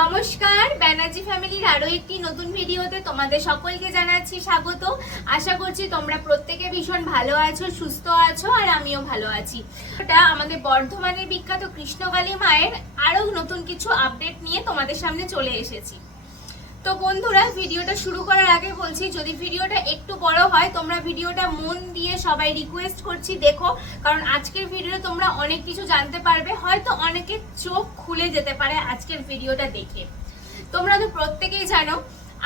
নমস্কার, ব্যানার্জি ফ্যামিলির আরও একটি নতুন ভিডিওতে তোমাদের সকলকে জানাচ্ছি স্বাগত। আশা করছি তোমরা প্রত্যেকে ভীষণ ভালো আছো, সুস্থ আছো, আর আমিও ভালো আছি। এটা আমাদের বর্ধমানের বিখ্যাত কৃষ্ণকালী মায়ের আরও নতুন কিছু আপডেট নিয়ে তোমাদের সামনে চলে এসেছি। তো বন্ধুরা, ভিডিওটা শুরু করার আগে বলছি, যদি ভিডিওটা একটু বড় হয়, তোমরা ভিডিওটা মন দিয়ে সবাই রিকোয়েস্ট করছি, দেখো। কারণ আজকের ভিডিও তোমরা অনেক কিছু জানতে পারবে। হয়তো অনেকে চোখ খুলে যেতে পারে আজকের ভিডিওটা দেখে। তোমরা তো প্রত্যেকেই জানো,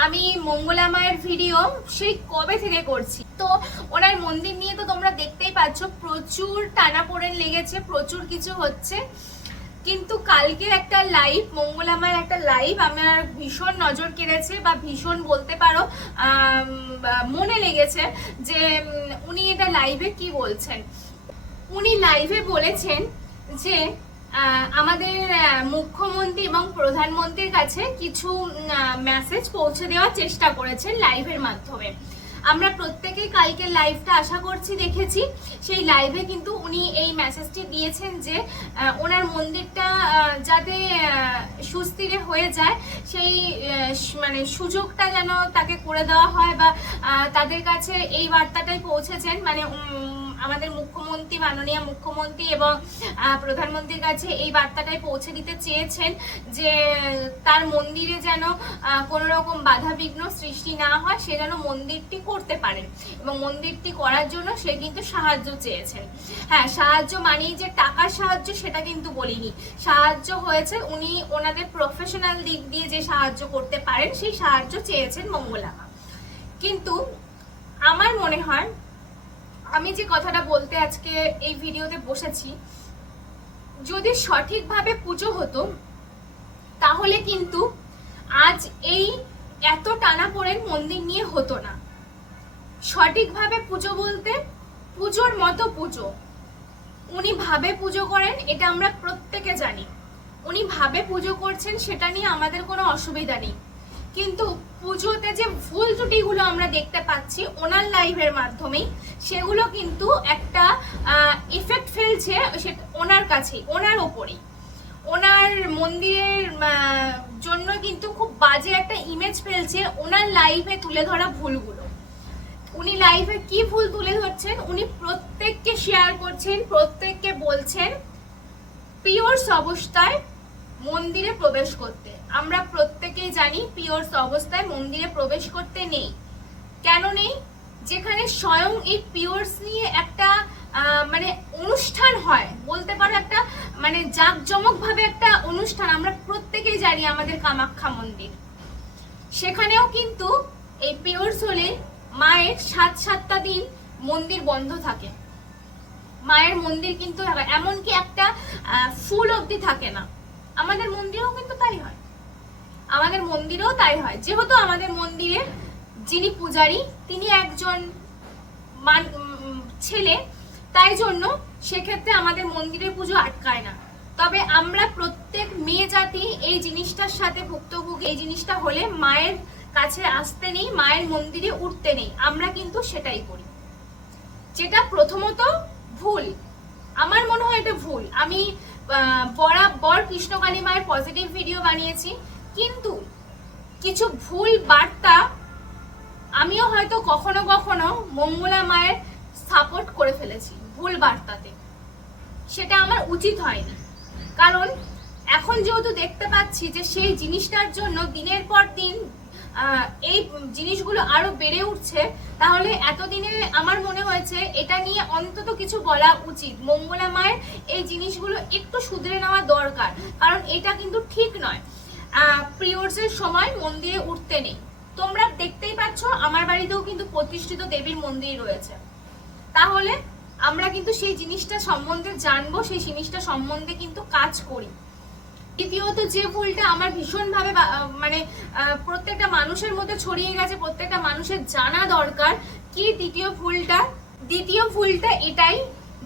আমি মঙ্গলা মায়ের ভিডিও সেই কবে থেকে করছি? তো ওনার মন্দির নিয়ে তো তোমরা দেখতেই পাচ্ছ, প্রচুর টানাপোড়েন লেগেছে, প্রচুর কিছু হচ্ছে। কিন্তু কালকে একটা লাইভ মঙ্গলামার একটা লাইভ আমার ভীষণ নজর কেড়েছে বা ভীষণ বলতে পারো মনে লেগেছে যে উনি এটা লাইভে কি বলছেন? উনি লাইভে বলেছেন যে আমাদের মুখ্যমন্ত্রী এবং প্রধানমন্ত্রীর কাছে কিছু মেসেজ পৌঁছে দেওয়ার চেষ্টা করেছেন লাইভের মাধ্যমে। আমরা প্রত্যেকেই কালকে লাইভটা আশা করছি দেখেছি। সেই লাইভে কিন্তু উনি এই মেসেজটি দিয়েছেন যে ওনার মন্দিরটা যাতে সুস্থিরে হয়ে যায়, সেই মানে সুযোগটা যেন তাকে করে দেওয়া হয় বা তাদের কাছে এই বার্তাটাই পৌঁছেছেন। মানে আমাদের মুখ্যমন্ত্রী, মাননীয় মুখ্যমন্ত্রী এবং প্রধানমন্ত্রীর কাছে এই বার্তাটাই পৌঁছে দিতে চেয়েছেন যে, তার মন্দিরে যেন কোনো রকম বাধা বিঘ্ন সৃষ্টি না হয়, সে যেন মন্দিরটি করতে পারেন। এবং মন্দিরটি করার জন্য সে কিন্তু সাহায্য চেয়েছেন। হ্যাঁ সাহায্য মানেই যে টাকার সাহায্য সেটা কিন্তু বলিনি। সাহায্য হয়েছে, উনি ওনাদের প্রফেশনাল দিক দিয়ে যে সাহায্য করতে পারেন, সেই সাহায্য চেয়েছেন মঙ্গলামা কিন্তু আমার মনে হয় আমি যে কথাটা বলতে আজকে এই ভিডিওতে বসেছি, যদি সঠিকভাবে পুজো হতো, তাহলে কিন্তু আজ এই এত টানা পড়েন মন্দির নিয়ে হতো না। সঠিকভাবে পুজো বলতে পুজোর মতো পুজো। উনি ভাবে পুজো করেন, এটা আমরা প্রত্যেকে জানি। উনি ভাবে পুজো করছেন, সেটা নিয়ে আমাদের কোনো অসুবিধা নেই। কিন্তু পুজোতে যে ভুল ত্রুটিগুলো আমরা দেখতে পাচ্ছি ওনার লাইভের মাধ্যমেই, সেগুলো কিন্তু একটা ইফেক্ট ফেলছে সেটা ওনার কাছেই ওনার ওপরেই। ওনার মন্দিরের জন্য কিন্তু খুব বাজে একটা ইমেজ ফেলছে ওনার লাইভে তুলে ধরা ভুলগুলো। উনি লাইভে কি ভুল তুলে ধরছেন? উনি প্রত্যেককে শেয়ার করছেন, প্রত্যেককে বলছেন পিওরস অবস্থায় মন্দিরে প্রবেশ করতে। আমরা প্রত্যেকেই জানি পিওরস অবস্থায় মন্দিরে প্রবেশ করতে নেই। কেন নেই? যেখানে স্বয়ং এই পিওরস নিয়ে একটা মানে অনুষ্ঠান হয়। বলতে পারো একটা মানে জাঁকজমক ভাবে একটা অনুষ্ঠান। আমরা প্রত্যেকেই জানি আমাদের কামাখ্যা মন্দির। সেখানেও কিন্তু এই পিওরস হলে মায়ের সাত সাতটা দিন মন্দির বন্ধ থাকে। মায়ের মন্দির কিন্তু এমনকি একটা ফুল অবধি থাকে না। আমাদের মন্দিরেও কিন্তু তাই হয়। আমাদের মন্দিরেও তাই হয়। যেহেতু আমাদের মন্দিরে যিনি পূজারী, তিনি একজন মান- ছেলে, তাই জন্য সেক্ষেত্রে আমাদের মন্দিরের পুজো আটকায় না। তবে আমরা প্রত্যেক মেয়ে জাতি এই জিনিসটার সাথে ভুক্তভোগী। এই জিনিসটা হলে মায়ের কাছে আসতে নেই, মায়ের মন্দিরে উঠতে নেই। আমরা কিন্তু সেটাই করি। যেটা প্রথমত ভুল। আমার মনে হয় এটা ভুল। আমি বরাবর কৃষ্ণকালী মায়ের পজিটিভ ভিডিও বানিয়েছি। কিন্তু কিছু ভুল বার্তা আমিও হয়তো কখনো কখনো মঙ্গলা মায়ের সাপোর্ট করে ফেলেছি ভুল বার্তাতে। সেটা আমার উচিত হয়নি। কারণ এখন যেহেতু দেখতে পাচ্ছি যে সেই জিনিসটার জন্য দিনের পর দিন এই জিনিসগুলো আরও বেড়ে উঠছে, তাহলে এতদিনে আমার মনে হয়েছে এটা নিয়ে অন্তত কিছু বলা উচিত। মঙ্গলা মায়ের এই জিনিসগুলো একটু শুধরে নেওয়া দরকার, কারণ এটা কিন্তু ঠিক নয়। প্রিয়র্সের সময় মন্দিরে উঠতে নেই। তোমরা দেখতেই পাচ্ছ, আমার বাড়িতেও কিন্তু প্রতিষ্ঠিত দেবীর মন্দির রয়েছে। তাহলে আমরা কিন্তু সেই জিনিসটা সম্বন্ধে জানব, সেই জিনিসটা সম্বন্ধে কিন্তু কাজ করি। দ্বিতীয়ত যে ভুলটা আমার ভীষণভাবে মানে প্রত্যেকটা মানুষের মধ্যে ছড়িয়ে গেছে, প্রত্যেকটা মানুষের জানা দরকার কি দ্বিতীয় ভুলটা। দ্বিতীয় ভুলটা এটাই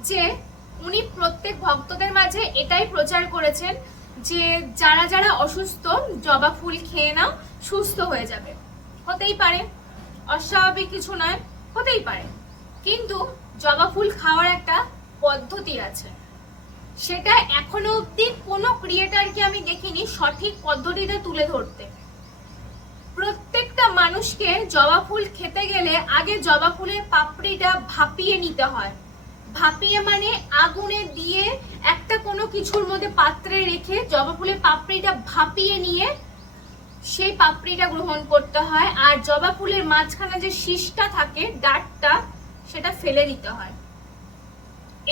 যে উনি প্রত্যেক ভক্তদের মাঝে এটাই প্রচার করেছেন যে যারা যারা অসুস্থ, জবা ফুল খেয়ে নাও, সুস্থ হয়ে যাবে। হতেই পারে, অস্বাভাবিক কিছু নয়, হতেই পারে। কিন্তু জবা ফুল খাওয়ার একটা পদ্ধতি আছে। সেটা এখনও অবধি কোনো ক্রিয়েটারকে আমি দেখিনি সঠিক পদ্ধতিতে তুলে ধরতে। প্রত্যেকটা মানুষকে জবা ফুল খেতে গেলে আগে জবা ফুলের পাপড়িটা ভাপিয়ে নিতে হয়। ভাপিয়ে মানে আগুনে দিয়ে একটা কোনো কিছুর মধ্যে পাত্রে রেখে জবা ফুলের পাপড়িটা ভাপিয়ে নিয়ে সেই পাপড়িটা গ্রহণ করতে হয়। আর জবা ফুলের মাঝখানে যে শীষটা থাকে, ডাটটা, সেটা ফেলে দিতে হয়।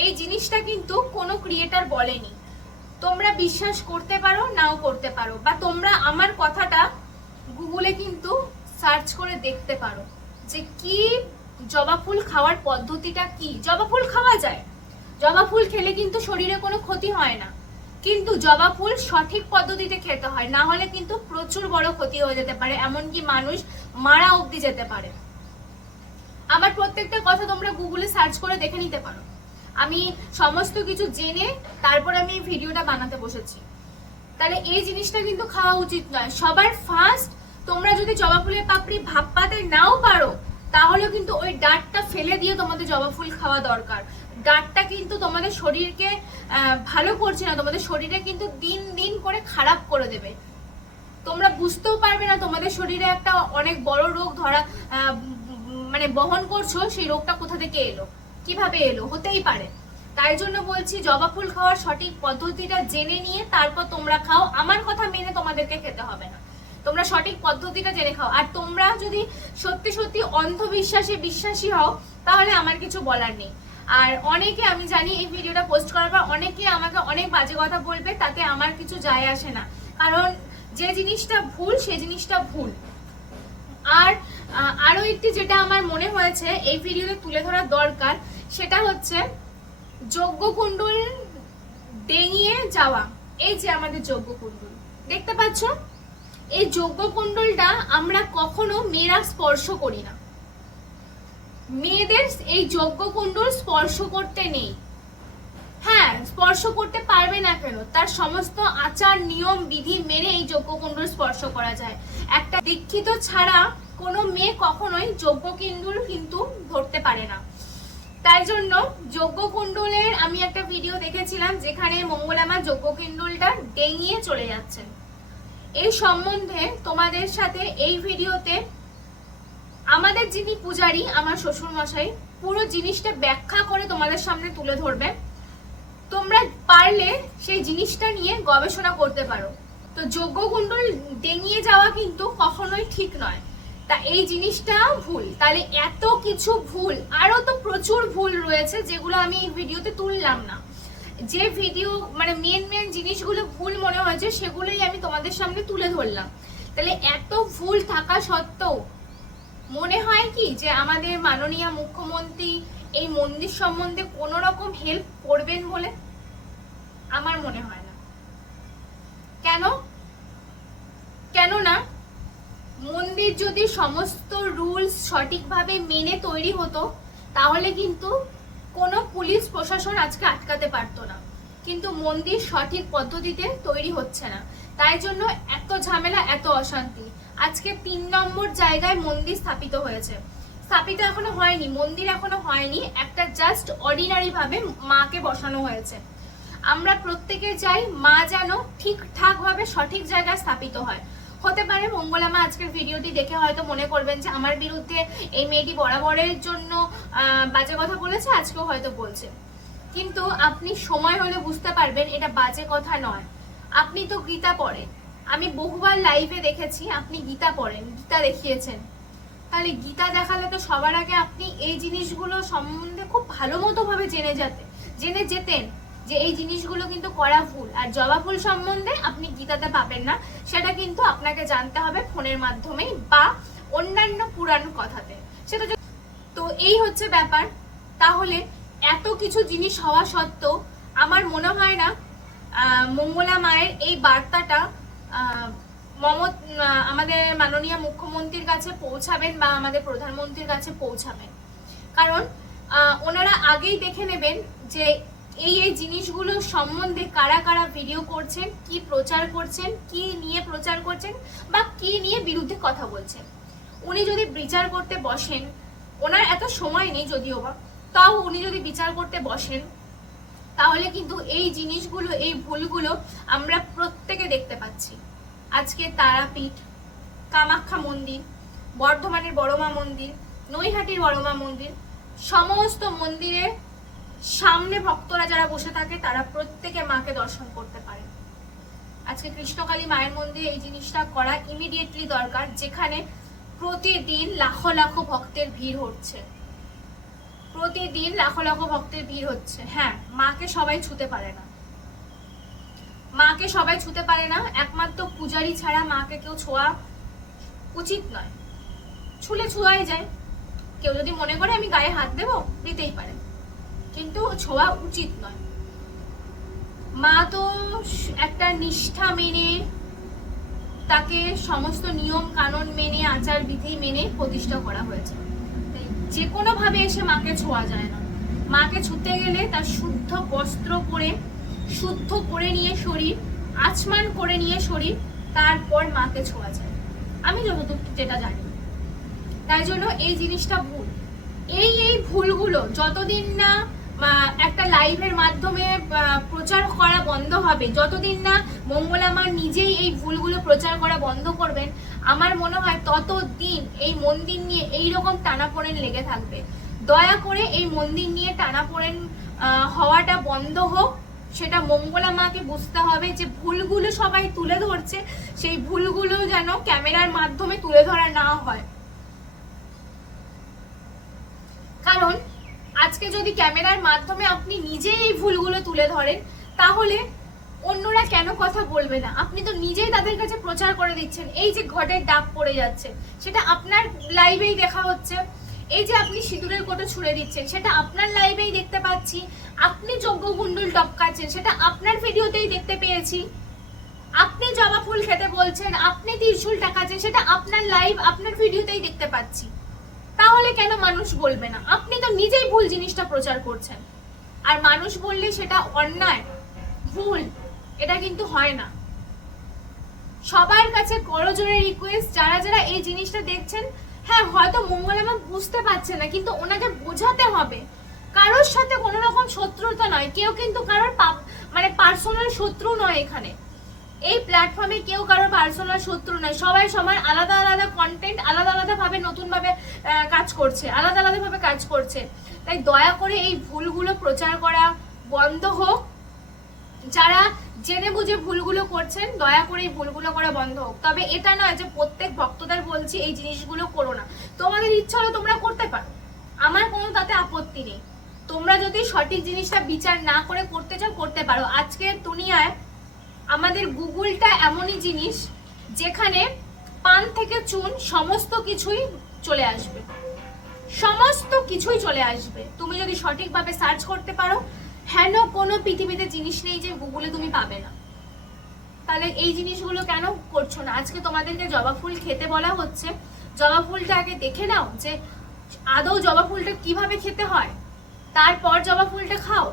এই জিনিসটা কিন্তু কোনো ক্রিয়েটার বলেনি। তোমরা বিশ্বাস করতে পারো, নাও করতে পারো, বা তোমরা আমার কথাটা গুগলে কিন্তু সার্চ করে দেখতে পারো যে কি জবা ফুল খাওয়ার পদ্ধতিটা কি। জবা ফুল খাওয়া যায়, জবা ফুল খেলে কিন্তু শরীরে কোনো ক্ষতি হয় না, কিন্তু জবা ফুল সঠিক পদ্ধতিতে খেতে হয়, না হলে কিন্তু প্রচুর বড় ক্ষতি হয়ে যেতে পারে, এমনকি মানুষ মারা অবধি যেতে পারে। আমার প্রত্যেকটা কথা তোমরা গুগলে সার্চ করে দেখে নিতে পারো। আমি সমস্ত কিছু জেনে তারপর আমি এই ভিডিওটা বানাতে বসেছি। তাহলে এই জিনিসটা কিন্তু খাওয়া উচিত নয়। সবার ফার্স্ট তোমরা যদি জবা ফুলের পাপড়ি ভাপ্পাতে নাও পারো তাহলে কিন্তু ওই ডাঁটটা ফেলে দিয়ে তোমাদের জবা ফুল খাওয়া দরকার। ডাঁটটা কিন্তু তোমাদের শরীরকে ভালো করছে না, তোমাদের শরীরে কিন্তু দিন দিন করে খারাপ করে দেবে। তোমরা বুঝতেও পারবে না তোমাদের শরীরে একটা অনেক বড় রোগ ধরা মানে বহন করছ, সেই রোগটা কোথা থেকে এলো? কীভাবে এলো? হতেই পারে। তাই জন্য বলছি, জবা ফুল খাওয়ার সঠিক পদ্ধতিটা জেনে নিয়ে তারপর তোমরা খাও। আমার কথা মেনে তোমাদেরকে খেতে হবে না। তোমরা সঠিক পদ্ধতিটা জেনে খাও। আর তোমরা যদি সত্যি সত্যি অন্ধবিশ্বাসে বিশ্বাসী হও, তাহলে আমার কিছু বলার নেই। আর অনেকে আমি জানি এই ভিডিওটা পোস্ট করার পর অনেকে আমাকে অনেক বাজে কথা বলবে, তাতে আমার কিছু যায় আসে না। কারণ যে জিনিসটা ভুল, সে জিনিসটা ভুল। আর আহ, আরও একটি যেটা আমার মনে হয়েছে এই ভিডিওতে তুলে ধরা দরকার সেটা হচ্ছে যজ্ঞকুণ্ডল ডেঙিয়ে যাওয়া। এই যে আমাদের যজ্ঞকুণ্ডল দেখতে পাচ্ছ? এই যজ্ঞকুণ্ডলটা আমরা কখনো মেয়েরা স্পর্শ করি না। মেয়েদের এই যজ্ঞকুণ্ডল স্পর্শ করতে নেই। হ্যাঁ স্পর্শ করতে পারবে না কেন? তার সমস্ত আচার, নিয়ম, বিধি মেনে এই যজ্ঞকুণ্ডল স্পর্শ করা যায়। একটা দীক্ষিত ছাড়া কোনো মেয়ে কখনোই যজ্ঞকুণ্ডল কিন্তু ধরতে পারে না। তাই জন্য যজ্ঞকুণ্ডলের আমি একটা ভিডিও দেখেছিলাম যেখানে মঙ্গলামা যজ্ঞকুণ্ডলটা ডেঙিয়ে চলে যাচ্ছেন। এই সম্বন্ধে তোমাদের সাথে এই ভিডিওতে আমাদের যিনি পূজারী, আমার শ্বশুর মশাই পুরো জিনিসটা ব্যাখ্যা করে তোমাদের সামনে তুলে ধরবে তোমরা পারলে সেই জিনিসটা নিয়ে গবেষণা করতে পারো। তো যজ্ঞকুণ্ডল ডেঙিয়ে যাওয়া কিন্তু কখনোই ঠিক নয়। তা এই জিনিসটা ভুল। তাহলে এত কিছু ভুল, আরও তো প্রচুর ভুল রয়েছে যেগুলো আমি এই ভিডিওতে তুললাম না। যে ভিডিও মানে মেন মেন জিনিসগুলো ভুল মনে হয়েছে সেগুলোই আমি তোমাদের সামনে তুলে ধরলাম। তাহলে এত ভুল থাকা সত্ত্বেও মনে হয় কি যে আমাদের মাননীয় মুখ্যমন্ত্রী এই মন্দির সম্বন্ধে কোনো রকম হেল্প করবেন বলে আমার মনে হয় না। কেন? কেন না মন্দির যদি সমস্ত রুলস সঠিকভাবে মেনে তৈরি হতো, তাহলে কিন্তু কোনো পুলিশ প্রশাসন আজকে আটকাতে পারতো না। কিন্তু মন্দির সঠিক পদ্ধতিতে তৈরি হচ্ছে না। তাই জন্য এত ঝামেলা, এত অশান্তি। আজকে তিন নম্বর জায়গায় মন্দির স্থাপিত হয়েছে। স্থাপিত এখনও হয়নি, মন্দির এখনও হয়নি, একটা জাস্ট অর্ডিনারি ভাবে মাকে বসানো হয়েছে। আমরা প্রত্যেকে চাই মা যেন ঠিকঠাক ভাবে সঠিক জায়গায় স্থাপিত হয়। হতে পারে মঙ্গলামা আজকের ভিডিওটি দেখে হয়তো মনে করবেন যে আমার বিরুদ্ধে এই মেয়েটি বরাবরের জন্য বাজে কথা বলেছে, আজকেও হয়তো বলছে। কিন্তু আপনি সময় হলে বুঝতে পারবেন এটা বাজে কথা নয়। আপনি তো গীতা পড়েন। আমি বহুবার লাইভে দেখেছি, আপনি গীতা পড়েন, গীতা দেখিয়েছেন। তাহলে গীতা দেখালে তো সবার আগে আপনি এই জিনিসগুলো সম্বন্ধে খুব ভালো মতো ভাবে জেনে যেতে জেনে যেতেন যে এই জিনিসগুলো কিন্তু করা ভুল। আর জবা ফুল সম্বন্ধে আপনি গীতাতে পাবেন না। সেটা কিন্তু আপনাকে জানতে হবে ফোনের মাধ্যমেই বা অন্যান্য পুরাণ কথাতে। সেটা তো এই হচ্ছে ব্যাপার। তাহলে এত কিছু জিনিস হওয়া সত্ত্বেও আমার মনে হয় না মঙ্গলা মায়ের এই বার্তাটা মমত আমাদের মাননীয় মুখ্যমন্ত্রীর কাছে পৌঁছাবেন বা আমাদের প্রধানমন্ত্রীর কাছে পৌঁছাবেন। কারণ ওনারা আগেই দেখে নেবেন যে এই এই জিনিসগুলো সম্বন্ধে কারা কারা ভিডিও করছেন, কি প্রচার করছেন, কি নিয়ে প্রচার করছেন বা কি নিয়ে বিরুদ্ধে কথা বলছেন। উনি যদি বিচার করতে বসেন, ওনার এত সময় নেই যদিও বা, তাও উনি যদি বিচার করতে বসেন, তাহলে কিন্তু এই জিনিসগুলো, এই ভুলগুলো আমরা প্রত্যেকে দেখতে পাচ্ছি। আজকে তারাপীঠ, কামাখ্যা মন্দির, বর্ধমানের বড়মা মন্দির, নৈহাটির বড়মা মন্দির, সমস্ত মন্দিরে সামনে ভক্তরা যারা বসে থাকে, তারা প্রত্যেকে মাকে দর্শন করতে পারে। আজকে কৃষ্ণকালী মায়ের মন্দিরে এই জিনিসটা করা ইমিডিয়েটলি দরকার, যেখানে প্রতিদিন লাখো লাখো ভক্তের ভিড় হচ্ছে। প্রতিদিন লাখো লাখো ভক্তের ভিড় হচ্ছে। হ্যাঁ মাকে সবাই ছুতে পারে না। মাকে সবাই ছুতে পারে না। একমাত্র পূজারি ছাড়া মাকে কেউ ছোঁয়া উচিত নয়। ছুলে ছুঁয়াই যায়। কেউ যদি মনে করে আমি গায়ে হাত দেবো দিতেই পারে। কিন্তু ছোঁয়া উচিত নয়। মা তো একটা নিষ্ঠা মেনে, তাকে সমস্ত নিয়ম, কানুন মেনে, আচার বিধি মেনে প্রতিষ্ঠা করা হয়েছে। তাই যে কোনো ভাবে এসে মাকে ছোঁয়া যায় না। মাকে ছুতে গেলে তার শুদ্ধ বস্ত্র পরে শুদ্ধ করে নিয়ে শরীর, আচমান করে নিয়ে শরীর, তারপর মাকে ছোঁয়া যায়। আমি যতটুকু যেটা জানি। তাই জন্য এই জিনিসটা ভুল। এই এই ভুলগুলো যতদিন না একটা লাইভের মাধ্যমে প্রচার করা বন্ধ হবে, যতদিন না মঙ্গল আমার নিজেই এই ভুলগুলো প্রচার করা বন্ধ করবেন, আমার মনে হয় ততদিন এই মন্দির নিয়ে এই রকম টানাপোড়েন লেগে থাকবে। দয়া করে এই মন্দির নিয়ে টানাপোড়েন হওয়াটা বন্ধ হোক। সেটা মঙ্গলা মাকে বুঝতে হবে যে ভুলগুলো সবাই তুলে ধরছে, সেই ভুলগুলো যেন ক্যামেরার মাধ্যমে তুলে ধরা না হয়। কারণ আজকে যদি ক্যামেরার মাধ্যমে আপনি নিজে এই ভুলগুলো তুলে ধরেন, তাহলে অন্যরা কেন কথা বলবে না? আপনি তো নিজেই তাদের কাছে প্রচার করে দিচ্ছেন, এই যে ঘটের ডাক পড়ে যাচ্ছে, সেটা আপনার লাইভেই দেখা হচ্ছে। এই যে আপনি সিঁদুরের কোটো ছুড়ে দিচ্ছেন, সেটা আপনার লাইভেই দেখতে পাচ্ছি। আপনি যজ্ঞকুণ্ডল টপকাচ্ছেন, সেটা আপনার ভিডিওতেই দেখতে পেয়েছি। আপনি জবা ফুল খেতে বলছেন, আপনি ত্রিশূল টাকাচ্ছেন, সেটা আপনার লাইভ আপনার ভিডিওতেই দেখতে পাচ্ছি। তাহলে কেন মানুষ বলবে না? আপনি তো নিজেই ভুল জিনিসটা প্রচার করছেন। আর মানুষ বললে সেটা অন্যায়, ভুল, এটা কিন্তু হয় না। সবার কাছে করজোরে রিকোয়েস্ট যারা যারা এই জিনিসটা দেখছেন হ্যাঁ হয়তো মঙ্গলামা বুঝতে পারছে না, কিন্তু ওনাকে বোঝাতে হবে। কারোর সাথে কোনো রকম শত্রুতা নয়, কেউ কিন্তু কারোর পাপ- মানে পার্সোনাল শত্রু নয় এখানে। এই প্ল্যাটফর্মে কেউ কারোর পার্সোনাল শত্রু নয়, সবাই সবার আলাদা আলাদা কন্টেন্ট আলাদা আলাদা ভাবে নতুন ভাবে কাজ করছে, আলাদা আলাদা ভাবে কাজ করছে। তাই দয়া করে এই ভুলগুলো প্রচার করা বন্ধ হোক। যারা জেনে বুঝে ভুলগুলো করছেন, দয়া করে এই ভুলগুলো করা বন্ধ হোক। তবে এটা নয় যে প্রত্যেক ভক্তদের বলছি এই জিনিসগুলো করো না। তোমাদের ইচ্ছা হলে তোমরা করতে পারো। আমার কোনো তাতে আপত্তি নেই। তোমরা যদি সঠিক জিনিসটা বিচার না করে করতে চাও, করতে পারো। আজকের দুনিয়ায় আমাদের গুগলটা এমনই জিনিস যেখানে পান থেকে চুন সমস্ত কিছুই চলে আসবে। সমস্ত কিছুই চলে আসবে। তুমি যদি সঠিকভাবে সার্চ করতে পারো হেন কোনো পৃথিবীতে জিনিস নেই যে গুগলে তুমি পাবে না? তাহলে এই জিনিসগুলো কেন করছ না? আজকে তোমাদেরকে জবা ফুল খেতে বলা হচ্ছে। জবা ফুলটা আগে দেখে নাও যে আদৌ জবা ফুলটা কীভাবে খেতে হয়। তারপর জবা ফুলটা খাও।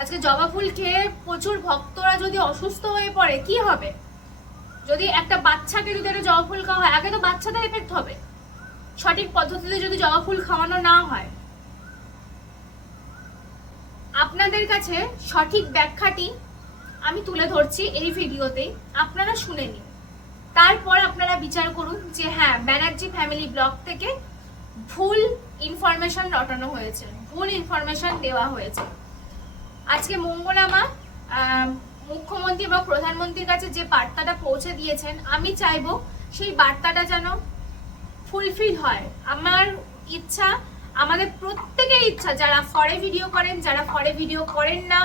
আজকে জবা ফুল খেয়ে প্রচুর ভক্তরা যদি অসুস্থ হয়ে পড়ে, কি হবে? যদি একটা বাচ্চাকে যদি একটা জবা ফুল খাওয়া হয়, আগে তো বাচ্চাদের এফেক্ট হবে। সঠিক পদ্ধতিতে যদি জবা ফুল খাওয়ানো না হয় আপনাদের কাছে সঠিক ব্যাখ্যাটি আমি তুলে ধরছি এই ভিডিওতে, আপনারা শুনে নিন। তারপর আপনারা বিচার করুন যে হ্যাঁ ব্যানার্জি ফ্যামিলি ব্লগ থেকে ভুল ইনফরমেশন রটানো হয়েছে, ভুল ইনফরমেশন দেওয়া হয়েছে। আজকে মঙ্গলামা মুখ্যমন্ত্রী এবং প্রধানমন্ত্রীর কাছে যে বার্তাটা পৌঁছে দিয়েছেন, আমি চাইব সেই বার্তাটা যেন ফুলফিল হয়। আমার ইচ্ছা আমাদের প্রত্যেকের ইচ্ছা, যারা ফরে ভিডিও করেন, যারা ফরে ভিডিও করেন না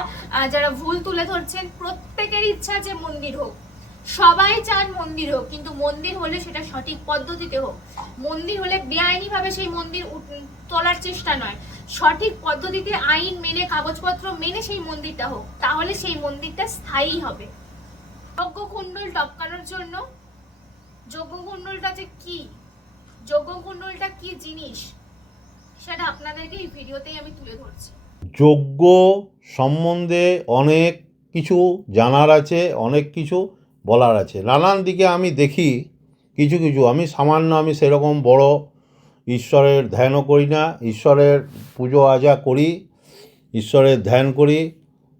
যারা ভুল তুলে ধরছেন প্রত্যেকের ইচ্ছা যে মন্দির হোক। সবাই চান মন্দির হোক, কিন্তু মন্দির হলে সেটা সঠিক পদ্ধতিতে হোক। মন্দির হলে বেআইনি ভাবে সেই মন্দির তোলার চেষ্টা নয়। সঠিক পদ্ধতিতে আইন মেনে, কাগজপত্র মেনে সেই মন্দিরটা হোক, তাহলে সেই মন্দিরটা স্থায়ী হবে। যজ্ঞকুণ্ডল টপকানোর জন্য, যজ্ঞ যজ্ঞকুণ্ডলটা যে কি? যজ্ঞকুণ্ডলটা কি জিনিস? সেটা আপনাদেরকে এই ভিডিওতেই আমি তুলে ধরছি। যোগ্য সম্বন্ধে অনেক কিছু জানার আছে, অনেক কিছু বলার আছে। নানান দিকে আমি দেখি, কিছু কিছু। আমি সামান্য আমি সেরকম বড় ঈশ্বরের ধ্যানও করি না, ঈশ্বরের পুজো আজা করি, ঈশ্বরের ধ্যান করি,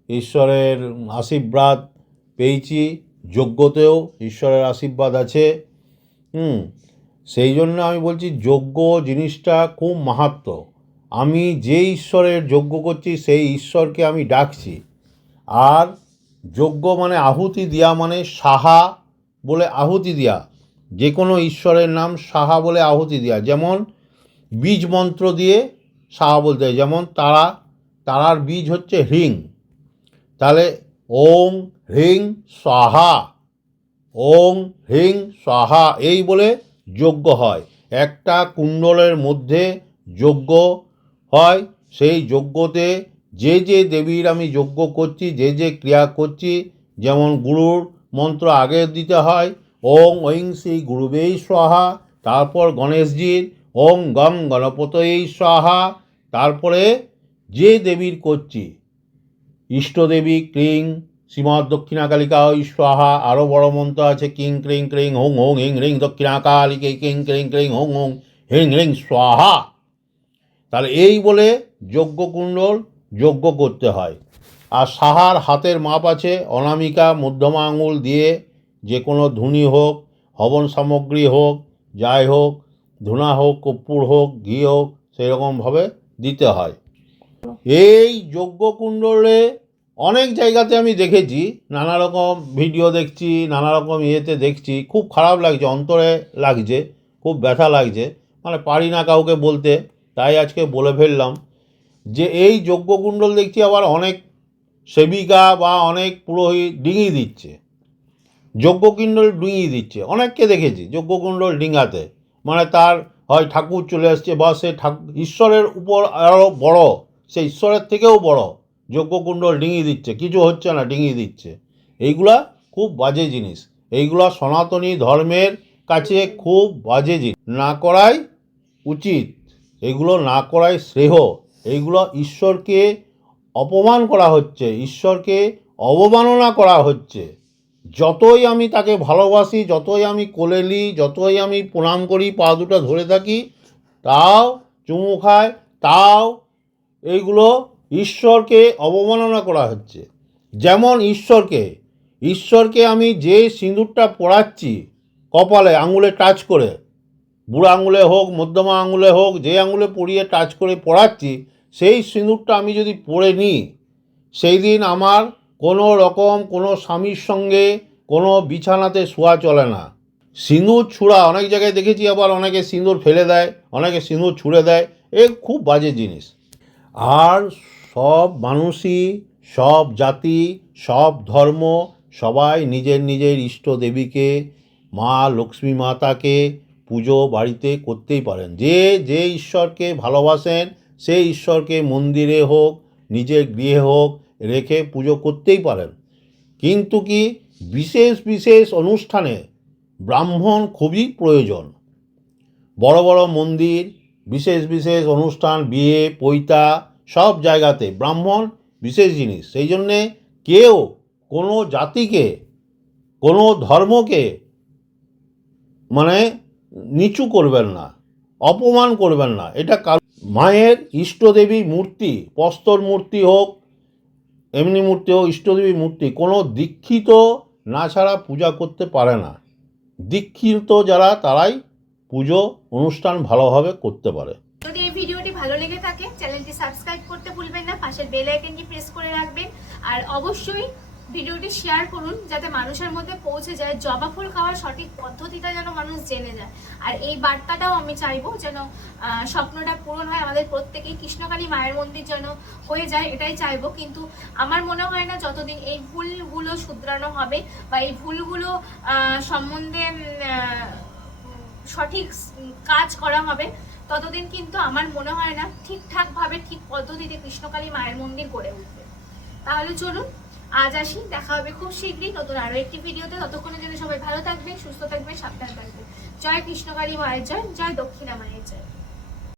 ঈশ্বরের আশীর্বাদ পেয়েছি, যোগ্যতেও ঈশ্বরের আশীর্বাদ আছে, হুম। সেই জন্য আমি বলছি যজ্ঞ জিনিসটা খুব মাহাত্ম। আমি যে ঈশ্বরের যজ্ঞ করছি, সেই ঈশ্বরকে আমি ডাকছি। আর যজ্ঞ মানে আহুতি দেওয়া মানে সাহা বলে আহুতি দেওয়া যে কোনো ঈশ্বরের নাম সাহা বলে আহুতি দেওয়া যেমন বীজ মন্ত্র দিয়ে সাহা বলতে হয়। যেমন তারা, তারার বীজ হচ্ছে হ্রিং। তাহলে ওং হ্রিং সাহা ওং হ্রিং সাহা এই বলে যজ্ঞ হয়। একটা কুণ্ডলের মধ্যে যজ্ঞ হয়, সেই যজ্ঞতে যে যে দেবীর আমি যজ্ঞ করছি, যে যে ক্রিয়া করছি, যেমন গুরুর মন্ত্র আগে দিতে হয়, ওং ঐং শ্রী গুরুবেই স্বাহা, তারপর গণেশজির ওং গং গণপতয়েই স্বাহা, তারপরে যে দেবীর করছি ইষ্টদেবী ক্রিং শ্রীমৎ দক্ষিণাকালিকা স্বাহা আরও বড় মন্ত্র আছে, কিং, ক্রিং ক্রিং, হোং হোং, হিং, রিং, দক্ষিণাকালিকে কিং, ক্রিং ক্রিং, হোং হোং, হিং, রিং, স্বাহা। তাহলে এই বলে যজ্ঞ কুণ্ডল যজ্ঞ করতে হয়। আর সাহার হাতের মাপ আছে, অনামিকা মধ্যমা আঙুল দিয়ে যে কোনো ধুনি হোক, হবন সামগ্রী হোক, যাই হোক, ধুনা হোক, কর্পূর হোক, ঘি হোক, সেরকমভাবে দিতে হয়। এই যজ্ঞকুণ্ডলে অনেক জায়গাতে আমি দেখেছি, নানা রকম ভিডিও দেখছি, নানা রকম ইয়েতে দেখছি, খুব খারাপ লাগছে, অন্তরে লাগছে, খুব ব্যথা লাগছে। মানে পারি না কাউকে বলতে, তাই আজকে বলে ফেললাম যে এই যজ্ঞকুণ্ডল দেখছি আবার অনেক সেবিকা বা অনেক পুরোহিত ডিঙি দিচ্ছে। যজ্ঞকুণ্ডল ডিঙি দিচ্ছে। অনেককে দেখেছি যজ্ঞকুণ্ডল ডিঙাতে। মানে তার হয় ঠাকুর চলে আসছে বা সে ঠাকুর ঈশ্বরের উপর আরও বড়, সে ঈশ্বরের থেকেও বড়। যজ্ঞকুণ্ডল ডিঙি দিচ্ছে, কিছু হচ্ছে না ডিঙিয়ে দিচ্ছে। এইগুলা খুব বাজে জিনিস। এইগুলা সনাতনী ধর্মের কাছে খুব বাজে জিনিস। না করাই উচিত, এগুলো না করাই শ্রেয়। এইগুলো ঈশ্বরকে অপমান করা হচ্ছে, ঈশ্বরকে অবমাননা করা হচ্ছে। যতই আমি তাকে ভালোবাসি, যতই আমি কোলে নিই, যতই আমি প্রণাম করি, পা দুটো ধরে থাকি, তাও চুমু খায়, তাও এইগুলো ঈশ্বরকে অবমাননা করা হচ্ছে। যেমন ঈশ্বরকে ঈশ্বরকে আমি যে সিঁদুরটা পড়াচ্ছি, কপালে, আঙুলে টাচ করে, বুড়ো আঙুলে হোক, মধ্যমা আঙুলে হোক, যে আঙুলে পরিয়ে টাচ করে পড়াচ্ছি, সেই সিঁদুরটা আমি যদি পরে নিই, সেই দিন আমার কোনো রকম কোনো স্বামীর সঙ্গে কোনো বিছানাতে শোয়া চলে না। সিঁদুর ছুঁড়া, অনেক জায়গায় দেখেছি আবার অনেকে সিঁদুর ফেলে দেয়, অনেকে সিঁদুর ছুঁড়ে দেয়, এ খুব বাজে জিনিস। আর সব মানুষই, সব জাতি, সব ধর্ম সবাই নিজের নিজের ইষ্ট দেবীকে, মা লক্ষ্মী মাতাকে পুজো বাড়িতে করতেই পারেন। যে যে ঈশ্বরকে ভালোবাসেন, সেই ঈশ্বরকে মন্দিরে হোক, নিজের গৃহে হোক, রেখে পুজো করতেই পারেন। কিন্তু কি বিশেষ বিশেষ অনুষ্ঠানে ব্রাহ্মণ খুবই প্রয়োজন। বড় বড় মন্দির, বিশেষ বিশেষ অনুষ্ঠান, বিয়ে, পৈতা সব জায়গাতে ব্রাহ্মণ বিশেষ জিনিস। সেই জন্যে কেউ কোনো জাতিকে, কোনো ধর্মকে মানে নিচু করবেন না, অপমান করবেন না। এটা মায়ের ইষ্টদেবী মূর্তি প্রস্তর মূর্তি হোক, এমনি মূর্তি হোক, ইষ্টদেবী মূর্তি, কোনো দীক্ষিত না ছাড়া পূজা করতে পারে না। দীক্ষিত যারা, তারাই পুজো অনুষ্ঠান ভালোভাবে করতে পারে। যদি এই ভিডিওটি ভালো লেগে থাকে, চ্যানেলটি সাবস্ক্রাইব পাশের বেল আইকনটি প্রেস করে রাখবেন। আর অবশ্যই ভিডিওটি শেয়ার করুন, যাতে মানুষের মধ্যে পৌঁছে যায় জবা ফুল খাওয়ার সঠিক পদ্ধতিটা যেন মানুষ জেনে যায়। আর এই বার্তাটাও আমি চাইব যেন স্বপ্নটা পূরণ হয় আমাদের প্রত্যেকেই কৃষ্ণকালী মায়ের মন্দির যেন হয়ে যায়, এটাই চাইব। কিন্তু আমার মনে হয় না যতদিন এই ভুলগুলো শুধরানো হবে বা এই ভুলগুলো সম্বন্ধে সঠিক কাজ করা হবে ততদিন কিন্তু আমার মনে হয় না ঠিকঠাক ভাবে ঠিক পদ্ধতিতে কৃষ্ণকালী মায়ের মন্দির গড়ে উঠবে। তাহলে চলুন, আজ আসি, দেখা হবে খুব শীঘ্রই নতুন আরও একটি ভিডিওতে। ততক্ষণে জন্য সবাই ভালো থাকবে সুস্থ থাকবে সাবধান থাকবে জয় কৃষ্ণকালী মায়ের জয় জয় দক্ষিণা মায়ের জয়।